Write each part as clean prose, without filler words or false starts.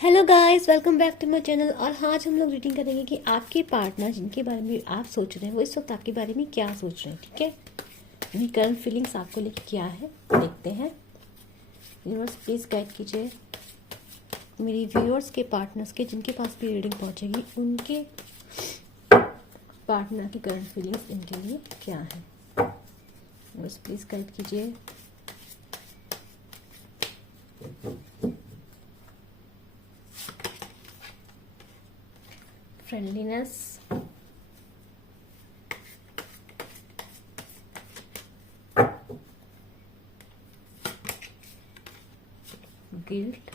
Hello guys, welcome back to my channel. और आज हम लोग रीडिंग करेंगे कि आपके पार्टनर जिनके बारे में आप सोच रहे हैं वो इस वक्त आपके बारे में क्या सोच रहे हैं। ठीक है, उनकी करंट फीलिंग्स आपको लेके क्या है देखते हैं। यूनिवर्स प्लीज गाइड कीजिए मेरी व्यूअर्स के पार्टनर्स के जिनके पास भी रीडिंग पहुंचेगी उनके पार्टनर की करंट फीलिंग्स इनके लिए क्या है। यूनिवर्स प्लीज गाइड कीजिए। फ्रेंडलीनेस, गिल्ट,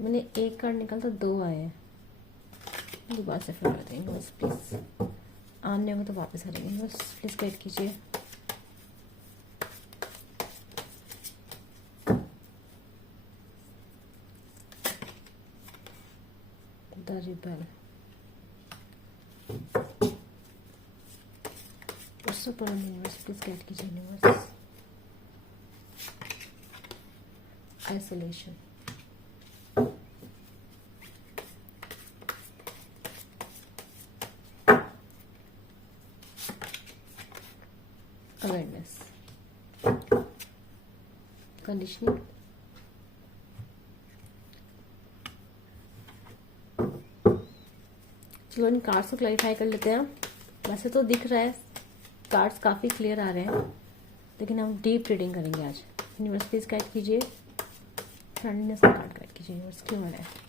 मैंने एक कार्ड निकाला तो दो आए हैं। दोबारा से फिर कर देंगे बस प्लीज। आने हो तो वापस आ जाएंगे बस प्लीज गाइड कीजिए। The rebel, super universe please guide कीजिए। यूनिवर्स, आइसोलेशन, अवेयरनेस, कंडीशनिंग, चलो इन कार्ड्स को क्लैरिफाई कर लेते हैं। वैसे तो दिख रहा है कार्ड्स काफ़ी क्लियर आ रहे हैं, लेकिन हम डीप रीडिंग करेंगे आज। यूनिवर्स प्लीज गाइड कीजिए। फ्रेंडनेस का कार्ड गाइड कीजिए। यूनिवर्स क्यों आ रहा है।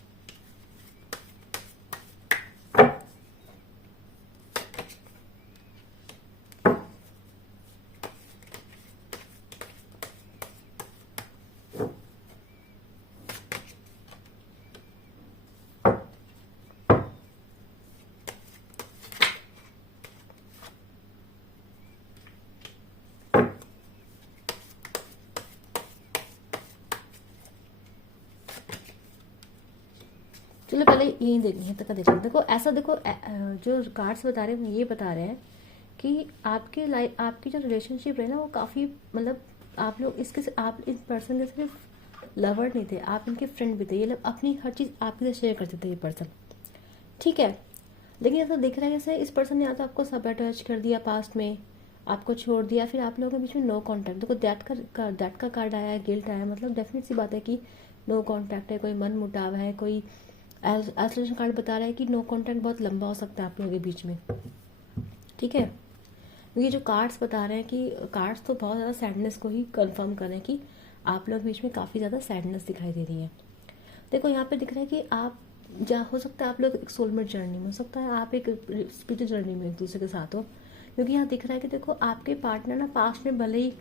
चलो पहले यही देखनी है तक देखिए। देखो ऐसा देखो, जो कार्ड्स बता रहे हैं ये बता रहे हैं कि आपके लाइफ आपकी जो रिलेशनशिप है ना वो काफ़ी मतलब आप लोग इसके आप इस पर्सन के सिर्फ लवर नहीं थे, आप इनके फ्रेंड भी थे। ये लोग अपनी हर चीज़ आपके साथ शेयर करते थे ये पर्सन। ठीक है, लेकिन ऐसा दिख रहा है जैसे इस पर्सन ने या तो आपको सबअटैच कर दिया पास्ट में, आपको छोड़ दिया, फिर आप लोगों के बीच में नो कांटेक्ट। देखो दैट का कार्ड आया है, गिल्ट आया, मतलब डेफिनेट सी बात है कि नो कांटेक्ट है, कोई मन मुटाव है, कोई आइसोलेशन कार्ड बता रहा है कि नो कांटेक्ट बहुत लंबा हो सकता है आप लोगों के बीच में। ठीक है, ये जो कार्ड्स बता रहे हैं कि कार्ड्स तो बहुत ज़्यादा सैडनेस को ही कंफर्म कर रहे हैं कि आप लोगों के बीच में काफ़ी ज़्यादा सैडनेस दिखाई दे रही है। देखो यहाँ पे दिख रहा है कि आप हो सकता है आप लोग एक सोलमेट जर्नी में, हो सकता है आप एक स्पिरिचुअल जर्नी में एक दूसरे के साथ हो। क्योंकि यहाँ दिख रहा है कि देखो आपके पार्टनर ना पास्ट में भले ही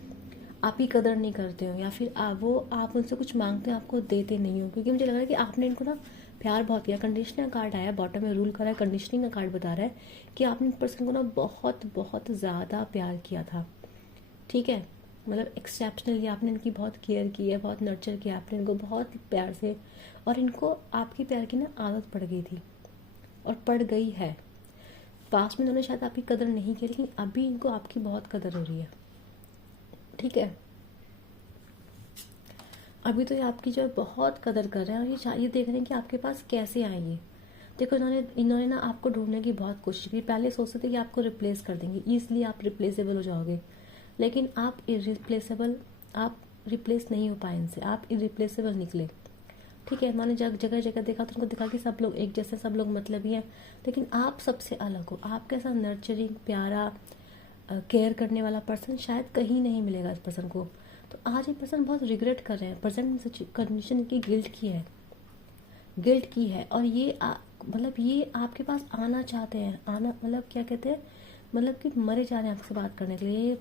आपकी कदर नहीं करते हो, या फिर आप उनसे कुछ मांगते हो आपको देते नहीं हो। क्योंकि मुझे लग रहा है कि आपने इनको ना प्यार बहुत किया। कंडीशनल कार्ड आया बॉटम में, रूल करा है, कंडीशनिंग का कार्ड बता रहा है कि आपने इस पर्सन को ना बहुत बहुत ज़्यादा प्यार किया था। ठीक है, मतलब एक्सेप्शनली आपने इनकी बहुत केयर की है, बहुत नर्चर किया आपने इनको बहुत प्यार से, और इनको आपकी प्यार की ना आदत पड़ गई थी और पड़ गई है। पास्ट में इन्होंने शायद आपकी कदर नहीं की, लेकिन अभी इनको आपकी बहुत कदर हो रही है। ठीक है, अभी तो ये आपकी जो है बहुत कदर कर रहे हैं, और ये देख रहे हैं कि आपके पास कैसे आएंगे। देखो इन्होंने ना आपको ढूंढने की बहुत कोशिश की। पहले सोचते थे कि आपको रिप्लेस कर देंगे, ईजिली आप रिप्लेसेबल हो जाओगे, लेकिन आप रिप्लेस नहीं हो पाए इनसे, आप इरिप्लेसेबल निकले। ठीक है, मैंने जगह जगह देखा तो उनको दिखा कि सब लोग एक जैसे, सब लोग मतलबी हैं, लेकिन आप सबसे अलग हो। आपके साथ नर्चरिंग, प्यारा, केयर करने वाला पर्सन शायद कहीं नहीं मिलेगा इस पर्सन को। तो आज ये पर्सन बहुत रिग्रेट कर रहे हैं। प्रेजेंट कंडीशन इनकी गिल्ट की है, और मतलब ये आपके पास आना चाहते हैं। आना मतलब क्या कहते हैं, मतलब कि मरे जा रहे हैं आपसे बात करने के लिए। ये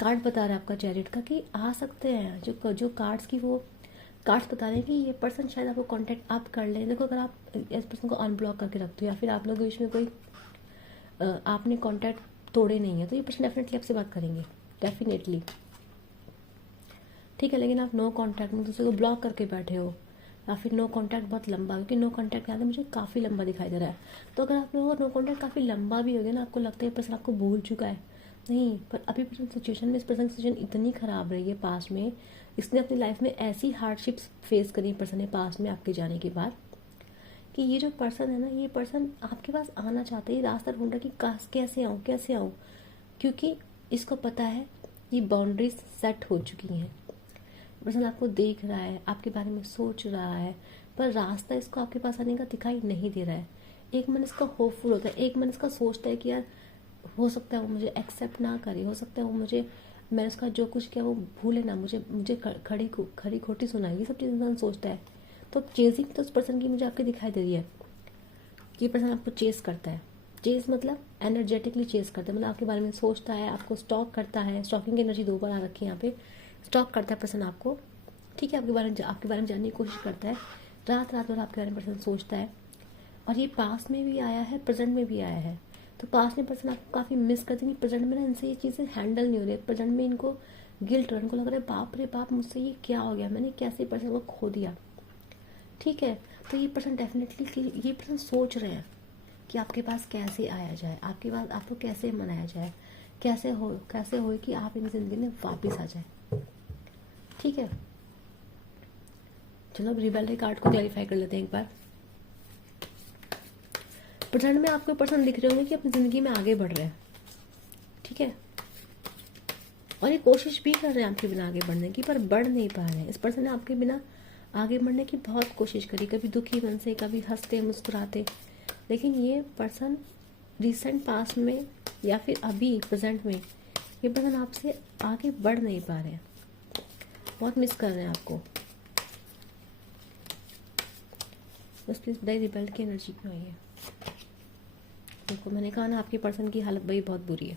कार्ड बता रहा है आपका चैरिट का कि आ सकते हैं। जो कार्ड्स की वो कार्ड्स बता रहे हैं कि ये पर्सन शायद आपको कांटेक्ट आप कर लें। देखो अगर आप इस पर्सन को अनब्लॉक करके रखते हो, या फिर आप लोगों के बीच में कोई आपने कांटेक्ट तोड़े नहीं है, तो ये पर्सन डेफिनेटली आपसे बात करेंगे, डेफिनेटली। ठीक है, लेकिन आप नो कांटेक्ट में दूसरे को ब्लॉक करके बैठे हो, या फिर नो कॉन्टैक्ट बहुत लंबा, क्योंकि नो कॉन्टैक्ट यहाँ पे मुझे काफ़ी लंबा दिखाई दे रहा है। तो अगर आप लोगों का नो कॉन्टैक्ट काफ़ी लंबा भी हो गया ना, आपको लगता है पर्सन आपको भूल चुका है, नहीं, पर अभी प्रेजेंट सिचुएशन में इस पर्सन की सिचुएशन इतनी ख़राब रही है पास्ट में, इसने अपनी लाइफ में ऐसी हार्डशिप्स फेस करी पर्सन ने पास्ट में आपके जाने के बाद, कि ये जो पर्सन है ना, ये पर्सन आपके पास आना चाहता है, ये रास्ता ढूंढ रहा है कि कैसे आऊँ कैसे आऊँ, क्योंकि इसको पता है ये बाउंड्रीज सेट हो चुकी हैं। पर्सन आपको देख रहा है, आपके बारे में सोच रहा है, पर रास्ता इसको आपके पास आने का दिखाई नहीं दे रहा है। एक मन इसका होपफुल होता है, एक मन इसका सोचता है कि यार हो सकता है वो मुझे एक्सेप्ट ना करे, हो सकता है वो मुझे, मैं उसका जो कुछ किया वो भूले ना, मुझे मुझे खड़ी खोटी सुनाई, ये सब चीज़ इंसान सोचता है। तो चेजिंग तो उस पर्सन की मुझे आपके दिखाई दे रही है कि पर्सन आपको चेस करता है। चेस मतलब एनर्जेटिकली चेस करता है, मतलब आपके बारे में सोचता है, आपको स्टॉक करता है। स्टॉकिंग की एनर्जी 2 बार आ रखी है यहाँ पे। स्टॉक करता है पर्सन आपको, ठीक है, आपके बारे में जानने की कोशिश करता है, रात रात भर आपके बारे में पर्सन सोचता है। और ये पास्ट में भी आया है, प्रेजेंट में भी आया है। तो पास्ट में पर्सन आपको काफ़ी मिस करते हैं, प्रेजेंट में ना इनसे ये चीज़ें हैंडल नहीं हो रही है। प्रेजेंट में इनको गिल्ट, इनको लग रहा है बाप रे बाप, मुझसे ये क्या हो गया, मैंने कैसे पर्सन को खो दिया, ठीक है। तो ये पर्सन डेफिनेटली, ये पर्सन सोच रहे हैं कि आपके पास कैसे आया जाए, आपके पास आपको कैसे मनाया जाए, कैसे हो कि आप इन जिंदगी में वापस आ जाए, ठीक है। चलो अब रिबेल कार्ड को क्लैरिफाई कर लेते हैं एक बार। प्रेजेंट में आपको पर्सन दिख रहे होंगे कि अपनी ज़िंदगी में आगे बढ़ रहे हैं, ठीक है, और ये कोशिश भी कर रहे हैं आपके बिना आगे बढ़ने की, पर बढ़ नहीं पा रहे हैं। इस पर्सन ने आपके बिना आगे बढ़ने की बहुत कोशिश करी, कभी दुखी मन से, कभी हंसते मुस्कुराते, लेकिन ये पर्सन रिसेंट पास्ट में या फिर अभी प्रेजेंट में ये पर्सन आपसे आगे बढ़ नहीं पा रहे हैं, बहुत मिस कर रहे हैं आपको। बस प्लीज बताइए रिबेल की एनर्जी क्यों आई है। देखो मैंने कहा ना, आपके पर्सन की हालत भाई बहुत बुरी है,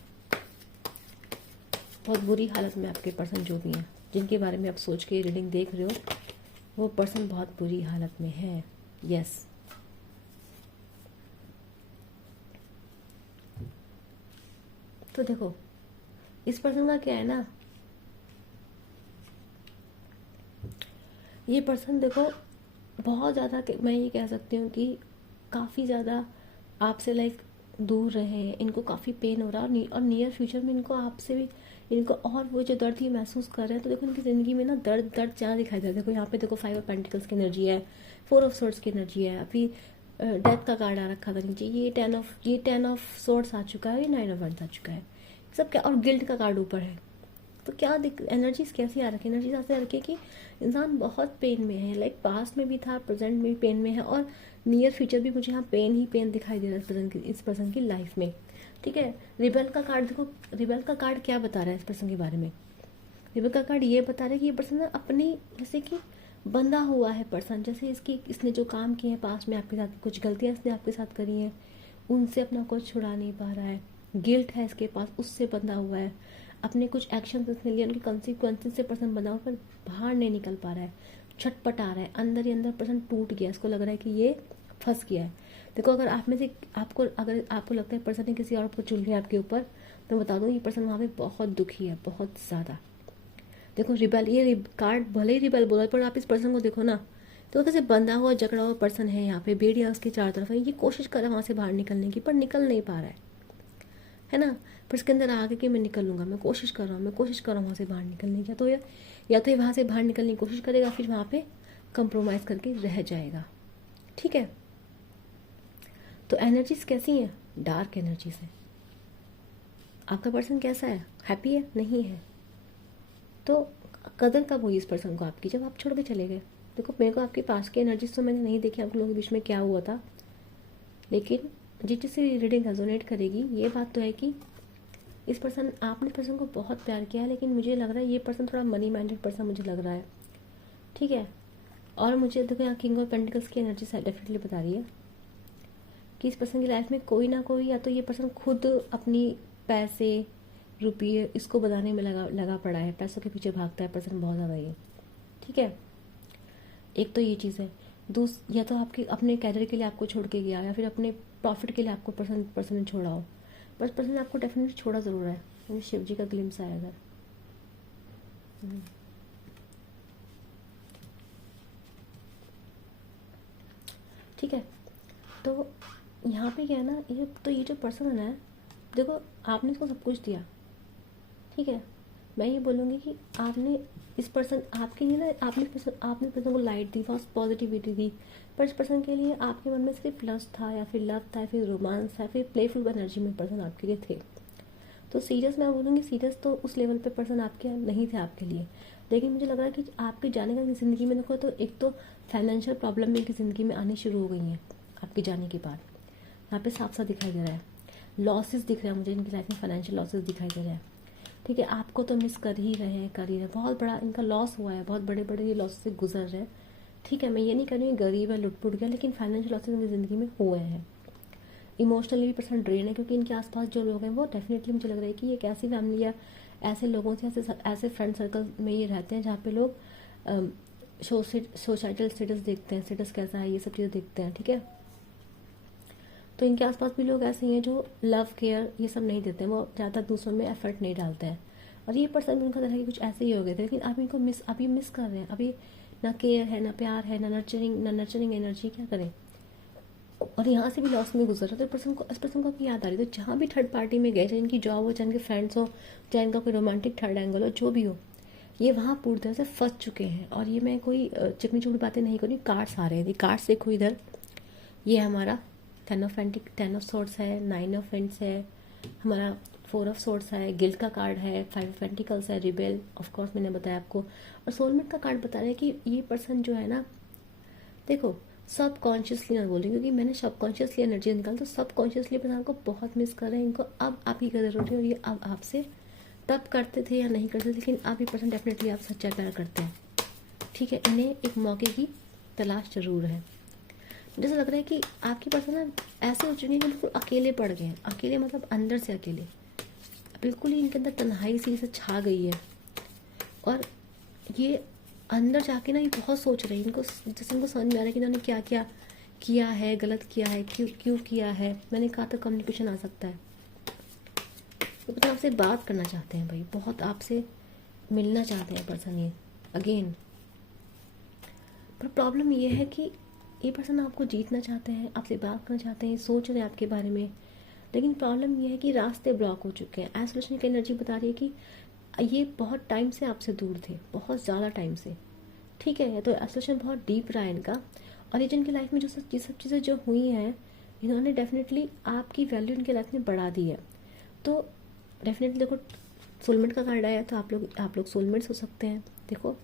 बहुत बुरी हालत में आपके पर्सन जो भी हैं, जिनके बारे में आप सोच के रीडिंग देख रहे हो, वो पर्सन बहुत बुरी हालत में है। यस, तो देखो इस पर्सन का क्या है ना, ये पर्सन देखो बहुत ज़्यादा, मैं ये कह सकती हूँ कि काफ़ी ज़्यादा आपसे लाइक दूर रहे, इनको काफ़ी पेन हो रहा है, और नियर फ्यूचर में इनको आपसे भी, इनको और वो जो दर्द ये महसूस कर रहे हैं। तो देखो इनकी ज़िंदगी में ना दर्द ज़्यादा दिखाई दे रहा है। देखो यहाँ पे देखो 5 ऑफ पेंटिकल्स की एनर्जी है, 4 ऑफ सोर्ड्स की एनर्जी है, अभी डेथ का कार्ड आ रखा था नीचे, ये 10 ऑफ सोर्ड्स आ चुका है, ये 9 ऑफ वंड्स आ चुका है, सब क्या, और गिल्ट का कार्ड ऊपर है। तो क्या एनर्जीज कैसी आ रखी है, एनर्जीज ऐसे आ रखी है कि इंसान बहुत पेन में है, लाइक पास्ट में भी था, प्रेजेंट में भी पेन में है, और नियर फ्यूचर भी मुझे यहाँ पेन ही पेन दिखाई दे रहा है इस पर्सन की लाइफ में, ठीक है। रिबेल का कार्ड देखो, रिबेल का कार्ड क्या बता रहा है इस पर्सन के बारे में। रिबेल का कार्ड ये बता रहा है कि ये पर्सन अपनी, जैसे कि बंधा हुआ है पर्सन, जैसे इसने जो काम किए हैं पास्ट में आपके साथ, कुछ गलतियाँ इसने आपके साथ करी हैं, उनसे अपना कुछ छुड़ा नहीं पा रहा है, गिल्ट है इसके पास, उससे बंधा हुआ है, अपने कुछ एक्शन इसने लिए, उनके कॉन्सिक्वेंसेस से पर्सन बना हुआ, पर बाहर नहीं निकल पा रहा है, छटपटा रहा है, अंदर ही अंदर पर्सन टूट गया, इसको लग रहा है कि ये फंस गया है। देखो अगर आप में से अगर आपको लगता है पर्सन ने किसी और को चुन लिया आपके ऊपर, तो बता दो ये पर्सन वहाँ पे बहुत दुखी है, बहुत ज़्यादा। देखो रिबेल, ये कार्ड भले ही रिबेल बोला, पर आप इस पर्सन को देखो ना, तो कैसे बंधा हुआ झगड़ा हुआ पर्सन है, यहाँ पे बेड़िया उसके चारों तरफ है, ये कोशिश कर रहा है वहाँ से बाहर निकलने की, पर निकल नहीं पा रहा है ना। पर इसके अंदर आगे कि मैं निकल लूँगा, मैं कोशिश कर रहा हूँ वहाँ से बाहर निकलने की, या तो ये वहाँ से बाहर निकलने की कोशिश करेगा, फिर वहाँ पे कंप्रोमाइज़ करके रह जाएगा, ठीक है। तो एनर्जीज कैसी हैं, डार्क एनर्जीज है। आपका पर्सन कैसा है, हैप्पी है, नहीं है, तो कदर कब हुई इस पर्सन को आपकी, जब आप छोड़ के चले गए। देखो मेरे को आपके पास की एनर्जीज तो मैंने नहीं देखी, आप लोगों के बीच में क्या हुआ था, लेकिन जिससे रीडिंग रेजोनेट करेगी, ये बात तो है कि इस पर्सन, आपने पर्सन को बहुत प्यार किया है, लेकिन मुझे लग रहा है ये पर्सन थोड़ा मनी माइंडेड पर्सन मुझे लग रहा है, ठीक है। और मुझे देखो यहाँ किंग ऑफ पेंटिकल्स की एनर्जी डेफिनेटली बता रही है कि इस पर्सन की लाइफ में कोई ना कोई, या तो ये पर्सन खुद अपनी पैसे रुपये इसको बनाने में लगा पड़ा है, पैसों के पीछे भागता है पर्सन बहुत ज़्यादा ये, ठीक है। एक तो ये चीज़ है, या तो आपके अपने कैरियर के लिए आपको छोड़ के गया, या फिर अपने प्रॉफिट के लिए आपको पर्सन ने छोड़ा हो, बस पर्सन ने आपको डेफिनेटली छोड़ा ज़रूर है। मुझे शिव जी का ग्लिम्स आया इधर। ठीक है। तो यहाँ पे क्या है ना, ये जो पर्सन है, देखो आपने इसको सब कुछ दिया, ठीक है। मैं ये बोलूँगी कि आपने इस पर्सन आपके लिए ना, आपने पर्सन को लाइट दी, फर्स्ट पॉजिटिविटी दी, पर इस पर्सन के लिए आपके मन में सिर्फ लस्ट था या फिर लव था या फिर रोमांस था या फिर प्लेफुल एनर्जी में पर्सन आपके लिए थे। तो सीरियस मैं बोलूँगी, सीरियस तो उस लेवल पे पर्सन आपके नहीं थे आपके लिए। लेकिन मुझे लग रहा है कि आपके जाने का ज़िंदगी में देखो, तो एक तो फाइनेंशियल प्रॉब्लम इनकी ज़िंदगी में आनी शुरू हो गई हैं आपके जाने के बाद। यहाँ पे साफ साफ दिखाई दे रहा है, लॉसेस दिख रहा है मुझे इनकी लाइफ में, फाइनेंशियल लॉसेस दिखाई दे रहा है, ठीक है। आपको तो मिस कर ही रहे हैं, बहुत बड़ा इनका लॉस हुआ है, बहुत बड़े बड़े ये लॉस से गुजर रहे हैं, ठीक है। मैं ये नहीं कर रही हूँ गरीब है, लुटपुट गया, लेकिन फाइनेंशियल लॉसेस इनकी ज़िंदगी में हुए हैं। इमोशनली भी पर्सन ड्रेन है, क्योंकि इनके आसपास जो लोग हैं वो डेफिनेटली मुझे लग रहा है कि एक ऐसी फैमिली या ऐसे लोगों से, ऐसे फ्रेंड सर्कल में ये रहते हैं जहाँ पे लोग सोसाइटल स्टेटस देखते हैं, स्टेटस कैसा है, ये सब चीज़ें देखते हैं, ठीक है। तो इनके आसपास भी लोग ऐसे ही हैं जो लव केयर ये सब नहीं देते हैं, वो ज़्यादा दूसरों में एफर्ट नहीं डालते हैं। और ये पर्सन भी उनका तरह के कुछ ऐसे ही हो गए थे, लेकिन अभी इनको अभी मिस कर रहे हैं, अभी ना केयर है, ना प्यार है, ना नर्चरिंग एनर्जी, क्या करें। और यहाँ से भी लॉस में गुजर रहा, तो इस पर्सन को अपनी याद आ रही। तो जहाँ भी थर्ड पार्टी में गए, चाहे इनकी जॉब हो, चाहे इनके फ्रेंड्स हो, चाहे इनका कोई रोमांटिक थर्ड एंगल हो, जो भी हो, ये वहाँ पूरी तरह से फंस चुके हैं। और ये मैं कोई चिकनी चुपड़ी बातें नहीं करूँ, कार्ड्स आ रहे हैं, कार्ड्स देखो इधर, ये हमारा 10 ऑफ सोर्ड्स है, 9 ऑफ पेंट्स है, हमारा 4 ऑफ सोर्ड्स है, गिल्ट का कार्ड है, 5 ऑफ पेंटिकल्स है, रिबेल, ऑफ कोर्स मैंने बताया आपको। और सोलमेट का कार्ड बता रहा है कि ये पर्सन जो है ना, देखो सब कॉन्शियसली ना बोलें, क्योंकि मैंने सब कॉन्शियसली एनर्जी निकाली, तो सब कॉन्शियसली पर्सन को बहुत मिस कर रहे हैं, इनको अब आपकी कदर हो रही है। और ये अब आपसे तब करते थे या नहीं करते, लेकिन अब ये पर्सन डेफिनेटली आप सच्चा प्यार करते हैं, ठीक है। इन्हें एक मौके की तलाश जरूर है। मुझे लग रहा है कि आपकी पर्सन ना ऐसे हो चुकी है कि बिल्कुल अकेले पड़ गए हैं, अकेले मतलब अंदर से अकेले, बिल्कुल ही इनके अंदर तन्हाई सी से छा गई है। और ये अंदर जाके ना ये बहुत सोच रहे हैं, इनको जैसे इनको समझ में आ रहा है कि इन्होंने क्या क्या किया है, गलत किया है, क्यों किया है। मैंने कहा था कम्युनिकेशन आ सकता है, तो पता आपसे बात करना चाहते हैं भाई, बहुत आपसे मिलना चाहते हैं पर्सन ये अगेन। पर प्रॉब्लम ये है कि ये पर्सन आपको जीतना चाहते हैं, आपसे बात करना चाहते हैं, सोच रहे हैं आपके बारे में, लेकिन प्रॉब्लम ये है कि रास्ते ब्लॉक हो चुके हैं। आइसोलेशन की एनर्जी बता रही है कि ये बहुत टाइम से आपसे दूर थे, बहुत ज़्यादा टाइम से, ठीक है। तो आइसोलेशन बहुत डीप रहा है इनका। और ये जिनकी लाइफ में जो सब चीज़ें जो हुई हैं, इन्होंने डेफिनेटली आपकी वैल्यू इनके लाइफ में बढ़ा दी है। तो डेफिनेटली देखो सोलमेट का कार्ड आया, तो आप लोग सोलमेट्स हो सकते हैं, देखो,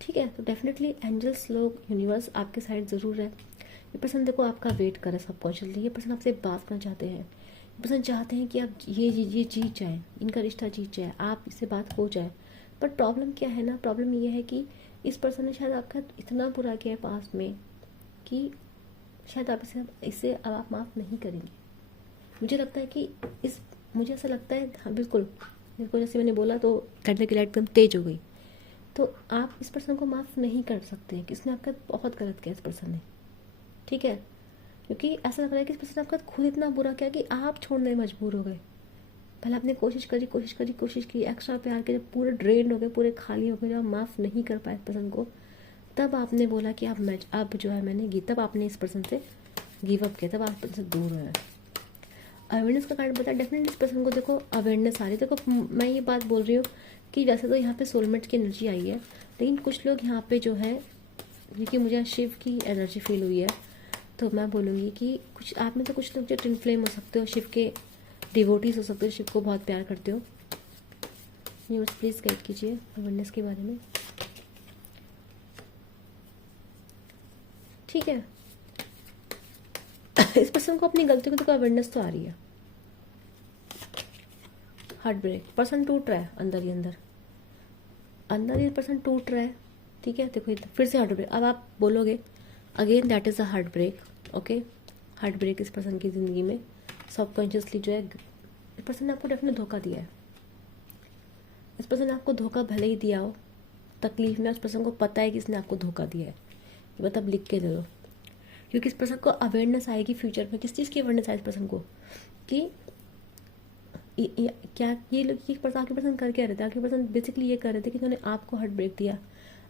ठीक है। तो डेफिनेटली एंजल्स लोग, यूनिवर्स आपके साइड ज़रूर है। ये पर्सन देखो आपका वेट कर रहा है सबकॉन्शियसली, ये पर्सन आपसे बात करना चाहते हैं, ये पर्सन चाहते हैं कि आप ये जीत जाए, इनका रिश्ता जीत जाए, आप इससे बात हो जाए। पर प्रॉब्लम क्या है ना, प्रॉब्लम ये है कि इस पर्सन ने शायद आपका इतना बुरा किया है पास्ट में कि शायद आप इसे अब आप माफ़ नहीं करेंगे। मुझे लगता है कि मुझे ऐसा लगता है, हाँ बिल्कुल, मेरे को जैसे मैंने बोला तो घंटे की लाइट एकदम तेज हो गई। तो आप इस पर्सन को माफ़ नहीं कर सकते कि इसने आपका बहुत गलत किया, इस पर्सन ने, ठीक है। क्योंकि ऐसा लग रहा है कि इस पर्सन ने आपका खुद इतना बुरा किया कि आप छोड़ने में मजबूर हो गए। पहले आपने कोशिश की, एक्स्ट्रा प्यार के, जब पूरे ड्रेन हो गए, पूरे खाली हो गए, जब आप माफ़ नहीं कर पाए इस पर्सन को, तब आपने बोला कि अब जो है मैंने तब आपने इस पर्सन से गिव अप किया, तब आप पर्सन से दूर हो रहे हैं। अवेयरनेस का कार्ड बताया, डेफिनेटली इस पर्सन को देखो अवेयरनेस आ रही है। देखो मैं ये बात बोल रही हूँ कि वैसे तो यहाँ पे सोलमेट की एनर्जी आई है, लेकिन कुछ लोग यहाँ पे जो है, क्योंकि मुझे शिव की एनर्जी फील हुई है, तो मैं बोलूँगी कि कुछ आप में तो कुछ लोग जो ट्विन फ्लेम हो सकते हो, शिव के डिवोटीज हो सकते हो, शिव को बहुत प्यार करते हो। न्यूज़ प्लीज़ गाइड कीजिए अवेयरनेस के बारे में, ठीक है। इस पर्सन को अपनी गलतियों की तो अवेयरनेस तो आ रही है। हार्ट ब्रेक, पर्सन टूट रहा है अंदर ही अंदर ही पर्सन टूट रहा है, ठीक है। देखो फिर से हार्ट ब्रेक, अब आप बोलोगे again that is a heart break, okay. Heart break इस पर्सन की ज़िंदगी में सबकॉन्शियसली जो है, इस पर्सन ने आपको डेफिनेटली धोखा दिया है। इस पर्सन ने आपको धोखा भले ही दिया हो, तकलीफ में उस पर्सन को पता है कि इसने आपको धोखा दिया है, ये मतलब लिख के दे दो, क्योंकि इस पर्सन को अवेयरनेस आएगी फ्यूचर में। किस चीज़ की अवेयरनेस आए इस पर्सन को कि क्या ये लोग, ये पर्सन आपके पर्सन कर क्या रहे थे, आपके पर्सन बेसिकली ये कर रहे थे कि उन्होंने आपको हार्ट ब्रेक दिया,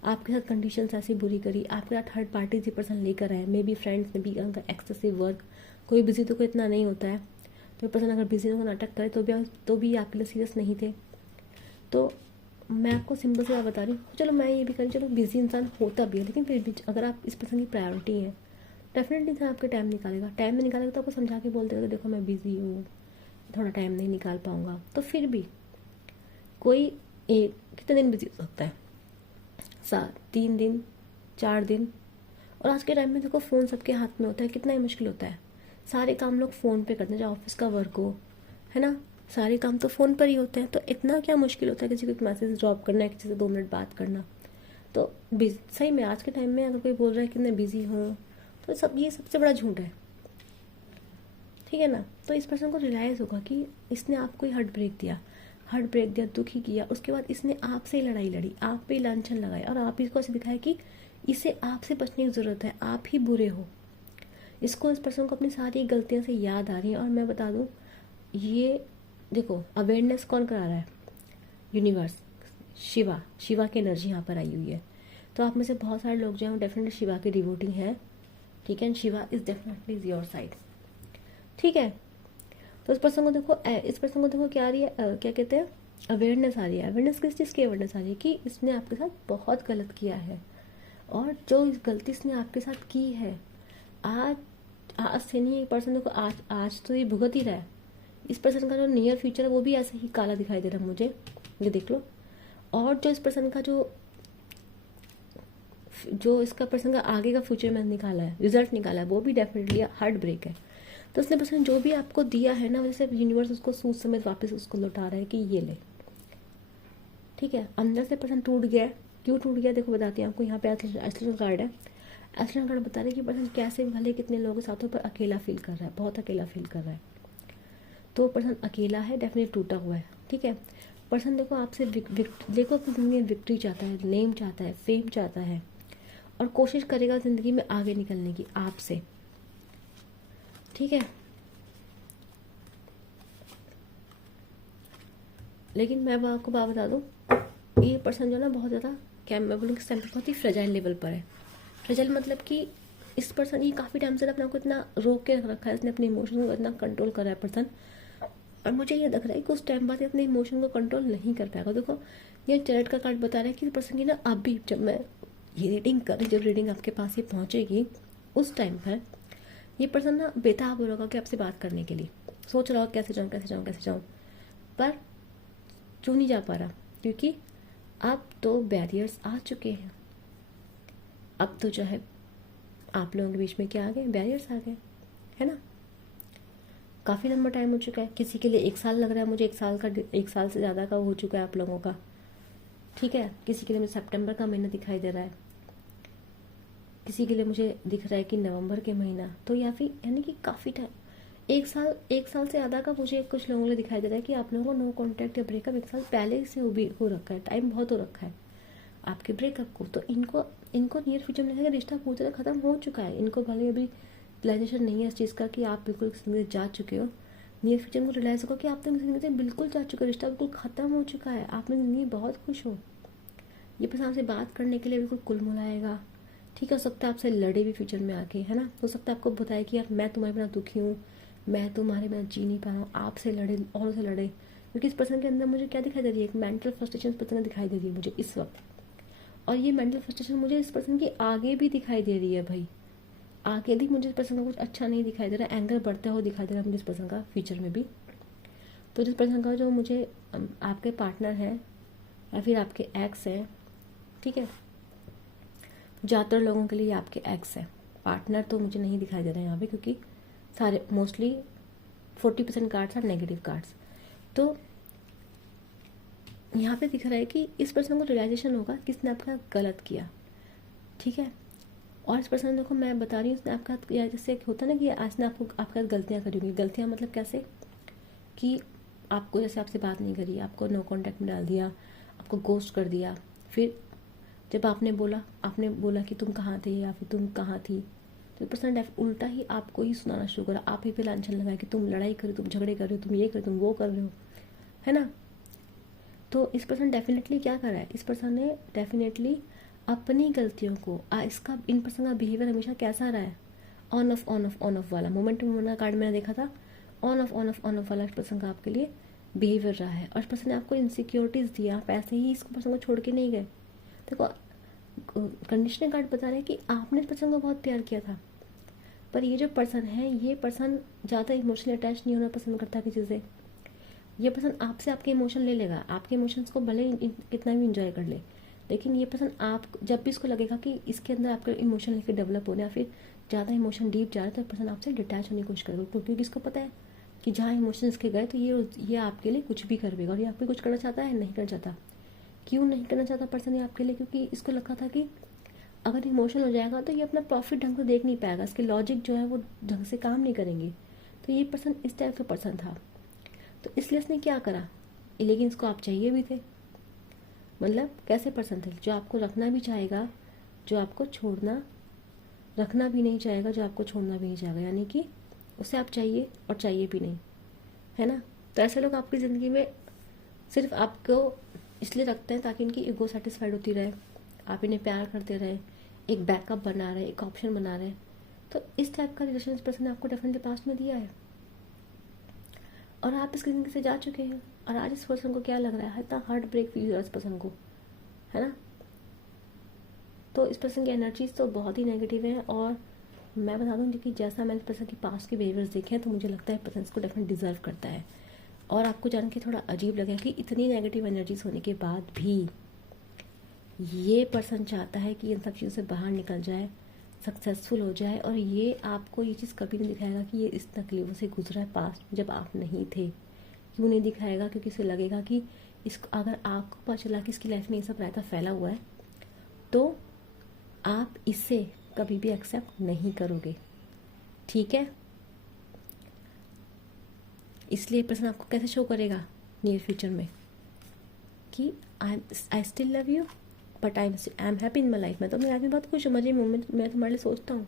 आपके साथ कंडीशंस ऐसी बुरी करी, आपके साथ थर्ड पार्टी ये पर्सन लेकर आए, may be friends, may be excessive work, कोई बिजी तो कोई इतना नहीं होता है, तो पर्सन अगर बिजी को नाटक करे तो भी आपके लिए सीरियस नहीं थे। तो मैं आपको सिंपल से बता रही हूँ, चलो मैं ये भी करूँ, चलो बिजी इंसान होता भी है, लेकिन फिर भी अगर आप इस पर्सन की प्रायोरिटी है, डेफिनेटली इंसान आपके टाइम निकालेगा। टाइम नहीं निकालेगा तो आपको समझा के बोल देगा देखो मैं बिजी हूँ, थोड़ा टाइम नहीं निकाल पाऊंगा। तो फिर भी कोई कितने दिन बिजी हो सकता है? 3 दिन, 4 दिन। और आज के टाइम में देखो फ़ोन सबके हाथ में होता है, कितना ही मुश्किल होता है। सारे काम लोग फ़ोन पे करते हैं, चाहे ऑफिस का वर्क हो, है ना, सारे काम तो फ़ोन पर ही होते हैं। तो इतना क्या मुश्किल होता है किसी को मैसेज ड्रॉप करना है, किसी से 2 मिनट बात करना। तो सही में आज के टाइम में अगर कोई बोल रहा है कि मैं बिजी हूँ, तो ये सबसे बड़ा झूठ है, ठीक है ना। तो इस पर्सन को रियलाइज़ होगा कि इसने आपको ही हार्ट ब्रेक दिया, दुखी किया, उसके बाद इसने आपसे ही लड़ाई लड़ी, आप पे लांछन लगाए, और आप इसको ऐसे दिखाया कि इसे आपसे बचने की ज़रूरत है, आप ही बुरे हो। इस पर्सन को अपनी सारी गलतियां से याद आ रही है। और मैं बता दूं, ये देखो अवेयरनेस कौन करा रहा है? यूनिवर्स, शिवा की एनर्जी यहाँ पर आई हुई है। तो आप में से बहुत सारे लोग जो हैं डेफिनेटली शिवा के डिवोटी हैं, ठीक है, and Shiva is definitely is your side, ठीक है। तो इस पर्सन को देखो क्या आ रही है, क्या कहते हैं, अवेयरनेस आ रही है। अवेयरनेस किस चीज़ की अवेयरनेस आ रही है? कि इसने आपके साथ बहुत गलत किया है, और जो इस गलती इसने आपके साथ की है, आज से नहीं, एक पर्सन को आज तो ये भुगत ही रहा है। इस पर्सन का जो नियर फ्यूचर है वो भी ऐसे ही काला दिखाई दे रहा है मुझे, ये देख लो। और जो इस पर्सन का जो इसका पर्सन का आगे का फ्यूचर मैंने निकाला है, रिजल्ट निकाला है, वो भी डेफिनेटली हार्ट ब्रेक है। तो उसने पर्सन जो भी आपको दिया है ना, वैसे यूनिवर्स उसको सूद समेत वापस उसको लौटा रहा है कि ये ले, ठीक है। अंदर से पर्सन टूट गया है। क्यों टूट गया देखो बताती हूँ आपको। यहाँ पे एस्ट्रोनॉट कार्ड है। एस्ट्रोनॉट कार्ड बता रहे हैं कि पर्सन कैसे भले कितने लोगों के साथों पर अकेला फील कर रहा है, बहुत अकेला फील कर रहा है। तो पर्सन अकेला है, डेफिनेटली टूटा हुआ है, ठीक है। पर्सन देखो आपसे देखो अपनी ज़िंदगी में विक्ट्री चाहता है, नेम चाहता है, फेम चाहता है, और कोशिश करेगा ज़िंदगी में आगे निकलने की आपसे, ठीक है। लेकिन मैं आपको बात बता दूं, ये पर्सन जो ना बहुत ज़्यादा, क्या मैं बोलूँ, इस टाइम पर बहुत ही फ्रेजाइल लेवल पर है। फ्रेजाइल मतलब कि इस पर्सन ये काफ़ी टाइम से अपने को इतना रोक के रखा है, इसने अपने इमोशन को इतना कंट्रोल करा है पर्सन। और मुझे ये लग रहा है कि उस टाइम बाद अपने इमोशन को कंट्रोल नहीं कर पाएगा। देखो ये चैरेट का कार्ड बता रहा है कि पर्सन की ना अभी जब मैं ये रीडिंग करी, जब रीडिंग आपके पास ये पहुँचेगी उस टाइम पर ये पर्सन ना बेताब हो रहा कि आपसे बात करने के लिए, सोच रहा हो कैसे जाऊँ, पर क्यों नहीं जा पा रहा, क्योंकि अब तो बैरियर्स आ चुके हैं। अब तो जो है आप लोगों के बीच में क्या आ गए, बैरियर्स आ गए, है ना। काफ़ी लंबा टाइम हो चुका है, किसी के लिए 1 साल लग रहा है मुझे, 1 साल से ज़्यादा का हो चुका है आप लोगों का, ठीक है। किसी के लिए मुझे सितंबर का महीना दिखाई दे रहा है, किसी के लिए मुझे दिख रहा है कि नवंबर के महीना। तो या फिर यानी कि काफ़ी टाइम, 1 साल से ज़्यादा का मुझे कुछ लोगों को दिखाई दे रहा है कि आप लोगों को नो कॉन्टैक्ट या ब्रेकअप 1 साल पहले से हो रखा है, टाइम बहुत हो रखा है आपके ब्रेकअप को। तो इनको नियर फ्यूचर में लगेगा रिश्ता पूरी तरह खत्म हो चुका है। इनको भले अभी रियलाइजेशन नहीं है इस चीज़ का कि आप बिल्कुल जिंदगी जा चुके हो, नियर फ्यूचर में रियलाइज होगा कि आप तो जिंदगी से बिल्कुल जा चुके हो, रिश्ता बिल्कुल खत्म हो चुका है, आपने जिंदगी बहुत खुश हो। ये पर्सन आपसे बात करने के लिए बिल्कुल कुलमुलाएगा, ठीक है। हो सकता है आपसे लड़े भी फ्यूचर में आके, है ना। हो सकता है आपको बताए कि यार मैं तुम्हारे बिना दुखी हूँ, मैं तुम्हारे बिना जी नहीं पा रहा हूँ, आपसे लड़े और से लड़े। क्योंकि इस पर्सन के अंदर मुझे क्या दिखाई दे रही है, एक मेंटल फ्रस्ट्रेशन पर्सन दिखाई दे रही है मुझे इस वक्त। और ये मेंटल फ्रस्ट्रेशन मुझे इस पर्सन की आगे भी दिखाई दे रही है भाई, आगे भी मुझे इस पर्सन का कुछ अच्छा नहीं दिखाई दे रहा, एंगर बढ़ता हुआ दिखाई दे रहा है मुझे इस पर्सन का फ्यूचर में भी। तो जिस पर्सन का जो मुझे आपके पार्टनर है या फिर आपके एक्स है, ठीक है, ज़्यादातर लोगों के लिए आपके एक्स है, पार्टनर तो मुझे नहीं दिखाई दे रहा है यहाँ पे, क्योंकि सारे mostly 40% cards are negative cards. तो यहाँ पे दिख रहा है कि इस पर्सन को रियलाइजेशन होगा कि इसने आपका गलत किया, ठीक है। और इस पर्सन देखो मैं बता रही हूँ, इसने आपका जैसे होता है ना कि आज ने आपका गलतियाँ करी हुई, गलतियाँ मतलब कैसे कि आपको जैसे आपसे बात नहीं करी, आपको नो कॉन्टैक्ट में डाल दिया, आपको गोस्ट कर दिया। फिर जब आपने बोला कि तुम कहाँ थे या फिर तुम कहाँ थी, तो पर्सन उल्टा ही आपको ही सुनाना शुरू करा, आप ही पे लांछन लगाए कि तुम लड़ाई करो, तुम झगड़े कर रहे हो, तुम ये कर तुम वो कर रहे हो, है ना। तो इस पर्सन डेफिनेटली क्या कर रहा है, इस पर्सन ने डेफिनेटली अपनी गलतियों को इसका इन पर्सन का बिहेवियर हमेशा कैसा रहा है, on off on off on off वाला। मोमेंट का कार्ड मैंने देखा था, on off on off on off वाला इस पर्सन का आपके लिए बिहेवियर रहा है। और इस पर्सन ने आपको इनसिक्योरिटीज़ दिया, आप ऐसे ही इस पर्सन को छोड़ के नहीं गए। देखो कंडीशनल कार्ड बता रहे हैं कि आपने इस पर्सन को बहुत प्यार किया था, पर ये जो पर्सन है, ये पर्सन ज़्यादा इमोशनली अटैच नहीं होना पसंद करता किसी से। ये पर्सन आपसे आपके इमोशन ले लेगा, आपके इमोशंस को भले ही कितना भी इंजॉय कर ले, लेकिन ये पर्सन आप जब भी इसको लगेगा कि इसके अंदर आपके इमोशन लेके डेवलप होने या फिर ज़्यादा इमोशन डीप जा रहा है, तो पर्सन आपसे डिटैच होने की कोशिश करेगा, क्योंकि इसको पता है कि जहाँ इमोशन इसके गए तो ये आपके लिए कुछ भी कर देगा। और ये आपके कुछ करना चाहता है, नहीं करना चाहता। क्यों नहीं करना चाहता पर्सन ये आपके लिए? क्योंकि इसको लगता था कि अगर इमोशनल हो जाएगा तो ये अपना प्रॉफिट ढंग से देख नहीं पाएगा, इसके लॉजिक जो है वो ढंग से काम नहीं करेंगे। तो ये पर्सन इस टाइप का पर्सन था, तो इसलिए इसने क्या करा, लेकिन इसको आप चाहिए भी थे। मतलब कैसे पर्सन थे, जो आपको रखना भी चाहेगा, जो आपको रखना भी नहीं चाहेगा, जो आपको छोड़ना भी नहीं चाहेगा, यानी कि उसे आप चाहिए और चाहिए भी नहीं, है ना। तो ऐसे लोग आपकी ज़िंदगी में सिर्फ आपको इसलिए रखते हैं ताकि इनकी ईगो सेटिस्फाइड होती रहे, आप इन्हें प्यार करते रहे, एक बैकअप बना रहे, एक ऑप्शन बना रहे। तो इस टाइप का रिलेशन पर्सन ने आपको डेफिनेटली पास्ट में दिया है और आप इसकी ज़िंदगी से जा चुके हैं। और आज इस पर्सन को क्या लग रहा है, इतना हार्ट ब्रेक फील हो रहा है इस पर्सन को, है ना। तो इस पर्सन की एनर्जीज तो बहुत ही नेगेटिव है। और मैं बता दूँ कि जैसा मैंने इस पर्सन की पास्ट के बिहेवियर्स देखे हैं, तो मुझे लगता है पर्सन इसको डेफिनेट डिजर्व करता है। और आपको जान के थोड़ा अजीब लगे कि इतनी नेगेटिव एनर्जीज होने के बाद भी ये पर्सन चाहता है कि इन सब चीज़ों से बाहर निकल जाए, सक्सेसफुल हो जाए। और ये आपको ये चीज़ कभी नहीं दिखाएगा कि ये इस तकलीफ़ों से गुजरा है पास्ट में जब आप नहीं थे। क्यों नहीं दिखाएगा? क्योंकि इसे लगेगा कि इसको अगर आपको पता चला कि इसकी लाइफ में ये सब रायता फैला हुआ है, तो आप इसे कभी भी एक्सेप्ट नहीं करोगे, ठीक है। इसलिए पर्सन आपको कैसे शो करेगा नियर फ्यूचर में कि I still love you but I am happy in my life. मैं तो अपनी लाइफ में बहुत खुश हूँ, मजे में मैं तुम्हारे लिए सोचता हूँ,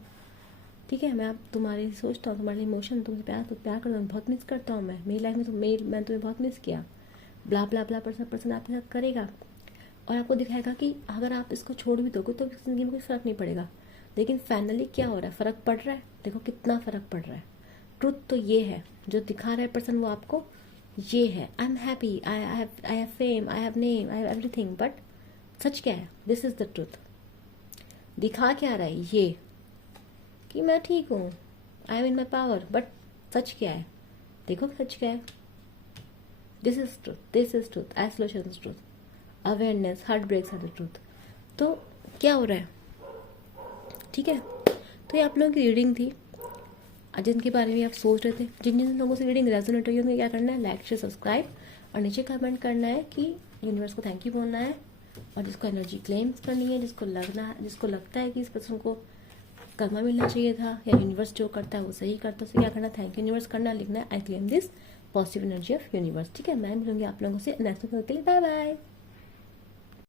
ठीक है। मैं तुम्हारे लिए सोचता हूँ, तुम्हारे लिए इमोशन, तुमसे प्यार करता हूँ, बहुत मिस करता हूँ मैं मेरी लाइफ में। मैं तुम्हें बहुत मिस किया, ब्ला ब्ला ब्ला। पर्सन आपके साथ करेगा और आपको दिखाएगा कि अगर आप इसको छोड़ भी दोगे तो ज़िंदगी में कोई फ़र्क नहीं पड़ेगा। लेकिन फाइनली क्या हो रहा है, फ़र्क पड़ रहा है। देखो कितना फ़र्क पड़ रहा है। ट्रुथ तो ये है, जो दिखा रहा है पर्सन वो आपको ये है, I am happy, I have fame, I have name, I have everything. But सच क्या है, दिस इज़ द ट्रुथ। दिखा क्या रहा है ये कि मैं ठीक हूँ, I am in my power, but सच क्या है, देखो सच क्या है। This is truth, this is truth, isolation is truth, awareness, heart breaks are the truth. तो क्या हो रहा है, ठीक है। तो ये आप लोगों की रीडिंग थी जिनके बारे में आप सोच रहे थे। जिन जिन लोगों से रीडिंग रेजोनेट हुई उन्हें क्या करना है, लाइक शेयर सब्सक्राइब और नीचे कमेंट करना है कि यूनिवर्स को थैंक यू बोलना है। और जिसको एनर्जी क्लेम्स करनी है, जिसको लगता है कि इस पर्सन को कर्मा मिलना चाहिए था या यूनिवर्स जो करता है वो सही करता है, उसे क्या करना, थैंक यू यूनिवर्स करना, लिखना है I claim this positive energy of universe, ठीक है। मैं मिलूंगी आप लोगों से नेक्स्ट वीडियो के लिए, बाय बाय।